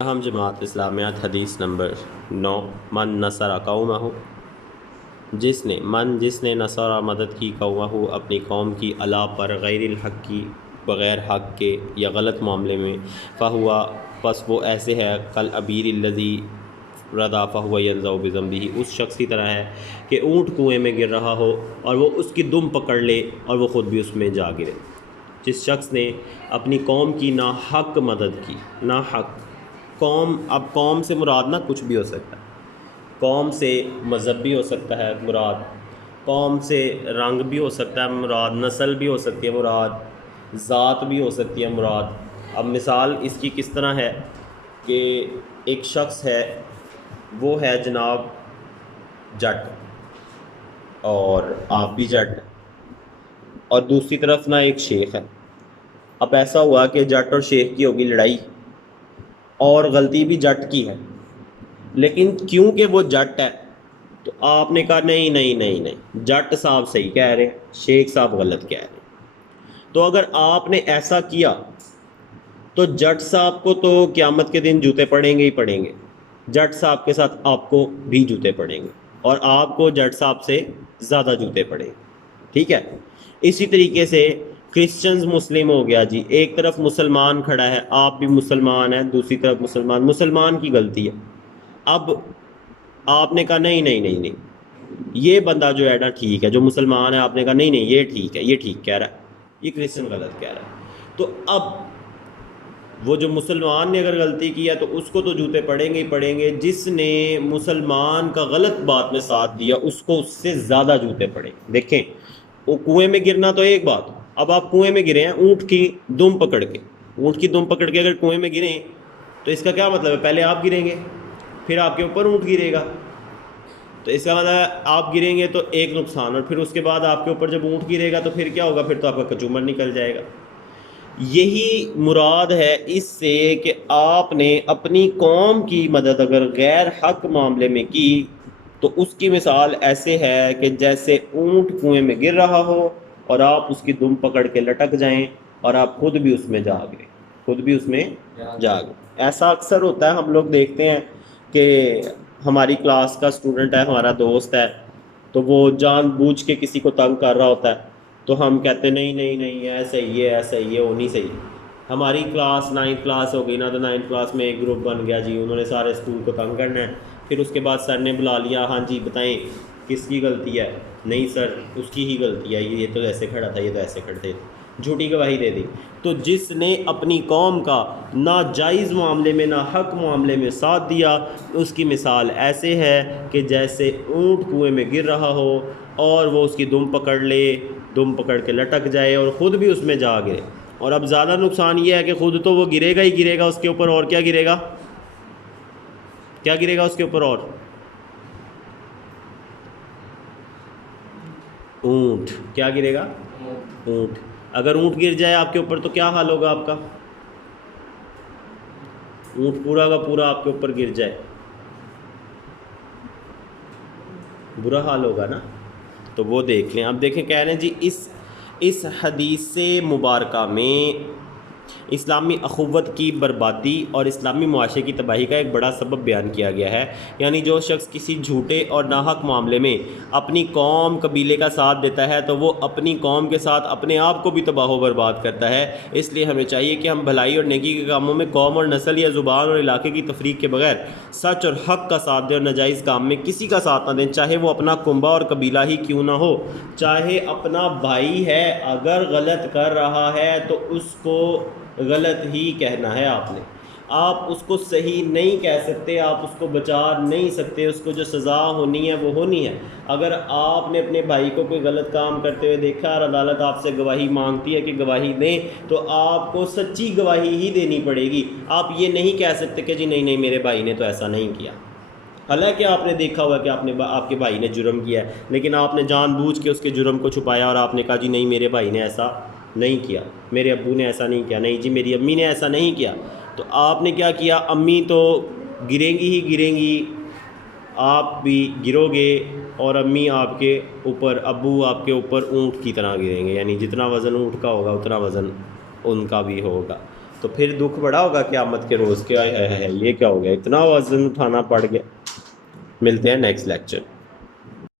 ہم جماعت اسلامیات حدیث نمبر 9 من نصر قومہ، جس نے نصر مدد کی قومہ اپنی قوم کی علا پر غیر الحق کی، بغیر حق کے یا غلط معاملے میں، فہوا پس وہ ایسے ہے کل ابیر الذی ردا فہو ینزع بذنبہ، اس شخص کی طرح ہے کہ اونٹ کنویں میں گر رہا ہو اور وہ اس کی دم پکڑ لے اور وہ خود بھی اس میں جا گرے۔ جس شخص نے اپنی قوم کی ناحق مدد کی، ناحق قوم، اب قوم سے مراد نہ کچھ بھی ہو سکتا ہے، قوم سے مذہب بھی ہو سکتا ہے مراد، قوم سے رنگ بھی ہو سکتا ہے مراد، نسل بھی ہو سکتی ہے مراد، ذات بھی ہو سکتی ہے مراد۔ اب مثال اس کی کس طرح ہے کہ ایک شخص ہے، وہ ہے جناب جٹ، اور آپ بھی جٹ، اور دوسری طرف نہ ایک شیخ ہے۔ اب ایسا ہوا کہ جٹ اور شیخ کی ہوگی لڑائی، اور غلطی بھی جٹ کی ہے، لیکن کیونکہ وہ جٹ ہے تو آپ نے کہا نہیں نہیں نہیں نہیں، جٹ صاحب صحیح کہہ رہے ہیں، شیخ صاحب غلط کہہ رہے ہیں۔ تو اگر آپ نے ایسا کیا تو جٹ صاحب کو تو قیامت کے دن جوتے پڑیں گے ہی پڑیں گے، جٹ صاحب کے ساتھ آپ کو بھی جوتے پڑیں گے، اور آپ کو جٹ صاحب سے زیادہ جوتے پڑیں گے، ٹھیک ہے۔ اسی طریقے سے کرسچنز مسلم ہو گیا جی، ایک طرف مسلمان کھڑا ہے، آپ بھی مسلمان ہیں، دوسری طرف مسلمان کی غلطی ہے۔ اب آپ نے کہا نہیں نہیں نہیں نہیں، یہ بندہ جو ہے نا ٹھیک ہے، جو مسلمان ہے، آپ نے کہا نہیں نہیں یہ ٹھیک ہے، یہ ٹھیک کہہ رہا ہے، یہ کرسچن غلط کہہ رہا ہے۔ تو اب وہ جو مسلمان نے اگر غلطی کی ہے تو اس کو تو جوتے پڑیں گے ہی پڑیں گے، جس نے مسلمان کا غلط بات میں ساتھ دیا اس کو اس سے زیادہ جوتے پڑیں گے۔ دیکھیں، وہ کنویں میں گرنا تو ایک بات، اب آپ کنویں میں گرے ہیں اونٹ کی دم پکڑ کے، اونٹ کی دم پکڑ کے اگر کنویں میں گریں تو اس کا کیا مطلب ہے؟ پہلے آپ گریں گے، پھر آپ کے اوپر اونٹ گرے گا، تو اس کا مطلب ہے آپ گریں گے تو ایک نقصان، اور پھر اس کے بعد آپ کے اوپر جب اونٹ گرے گا تو پھر کیا ہوگا؟ پھر تو آپ کا کچومر نکل جائے گا۔ یہی مراد ہے اس سے کہ آپ نے اپنی قوم کی مدد اگر غیر حق معاملے میں کی تو اس کی مثال ایسے ہے کہ جیسے اونٹ کنویں میں گر رہا ہو اور آپ اس کی دم پکڑ کے لٹک جائیں اور آپ خود بھی اس میں جا گریں، خود بھی اس میں جا گریں۔ ایسا اکثر ہوتا ہے، ہم لوگ دیکھتے ہیں کہ ہماری کلاس کا اسٹوڈنٹ ہے، ہمارا دوست ہے، تو وہ جان بوجھ کے کسی کو تنگ کر رہا ہوتا ہے تو ہم کہتے ہیں نہیں نہیں نہیں ایسا ہی ہے، ایسا ہی ہے، وہ نہیں صحیح۔ ہماری کلاس 9th کلاس ہو گئی نا، تو 9th کلاس میں ایک گروپ بن گیا جی، انہوں نے سارے اسکول کو تنگ کرنا ہے۔ پھر اس کے بعد سر نے بلا لیا، ہاں جی بتائیں کس کی غلطی ہے؟ نہیں سر اس کی ہی غلطی ہے، یہ تو ایسے کھڑا تھا، یہ تو ایسے کھڑے تھے، جھوٹی گواہی دے دی۔ تو جس نے اپنی قوم کا ناجائز معاملے میں، ناحق معاملے میں ساتھ دیا، اس کی مثال ایسے ہے کہ جیسے اونٹ کنویں میں گر رہا ہو اور وہ اس کی دم پکڑ لے، دم پکڑ کے لٹک جائے اور خود بھی اس میں جا گرے۔ اور اب زیادہ نقصان یہ ہے کہ خود تو وہ گرے گا ہی گرے گا، اس کے اوپر اور کیا گرے گا؟ کیا گرے گا اس کے اوپر؟ اور اونٹ۔ کیا گرے گا؟ اونٹ۔ اگر اونٹ گر جائے آپ کے اوپر تو کیا حال ہوگا آپ کا؟ اونٹ پورا کا پورا آپ کے اوپر گر جائے، برا حال ہوگا نا۔ تو وہ دیکھ لیں۔ اب دیکھیں، کہہ رہے ہیں جی اس حدیث مبارکہ میں اسلامی اخوت کی بربادی اور اسلامی معاشرے کی تباہی کا ایک بڑا سبب بیان کیا گیا ہے، یعنی جو شخص کسی جھوٹے اور ناحق معاملے میں اپنی قوم قبیلے کا ساتھ دیتا ہے تو وہ اپنی قوم کے ساتھ اپنے آپ کو بھی تباہ و برباد کرتا ہے۔ اس لیے ہمیں چاہیے کہ ہم بھلائی اور نیکی کے کاموں میں قوم اور نسل یا زبان اور علاقے کی تفریق کے بغیر سچ اور حق کا ساتھ دیں، اور ناجائز کام میں کسی کا ساتھ نہ دیں، چاہے وہ اپنا کنبہ اور قبیلہ ہی کیوں نہ ہو، چاہے اپنا بھائی ہے، اگر غلط کر رہا ہے تو اس کو غلط ہی کہنا ہے۔ آپ اس کو صحیح نہیں کہہ سکتے، آپ اس کو بچا نہیں سکتے، اس کو جو سزا ہونی ہے وہ ہونی ہے۔ اگر آپ نے اپنے بھائی کو کوئی غلط کام کرتے ہوئے دیکھا اور عدالت آپ سے گواہی مانگتی ہے کہ گواہی دیں، تو آپ کو سچی گواہی ہی دینی پڑے گی۔ آپ یہ نہیں کہہ سکتے کہ جی نہیں نہیں میرے بھائی نے تو ایسا نہیں کیا، حالانکہ آپ نے دیکھا ہوا کہ آپ کے بھائی نے جرم کیا ہے، لیکن آپ نے جان بوجھ کے اس کے جرم کو چھپایا اور آپ نے کہا جی نہیں میرے بھائی نے ایسا نہیں کیا، میرے ابو نے ایسا نہیں کیا، نہیں جی میری امی نے ایسا نہیں کیا۔ تو آپ نے کیا کیا؟ امی تو گریں گی ہی گریں گی، آپ بھی گرو گے، اور امی آپ کے اوپر، ابو آپ کے اوپر اونٹ کی طرح گریں گے، یعنی جتنا وزن اونٹ کا ہوگا اتنا وزن ان کا بھی ہوگا۔ تو پھر دکھ بڑا ہوگا قیامت کے روز کے، ہے یہ کیا ہو گیا، اتنا وزن اٹھانا پڑ گیا۔ ملتے ہیں نیکسٹ لیکچر۔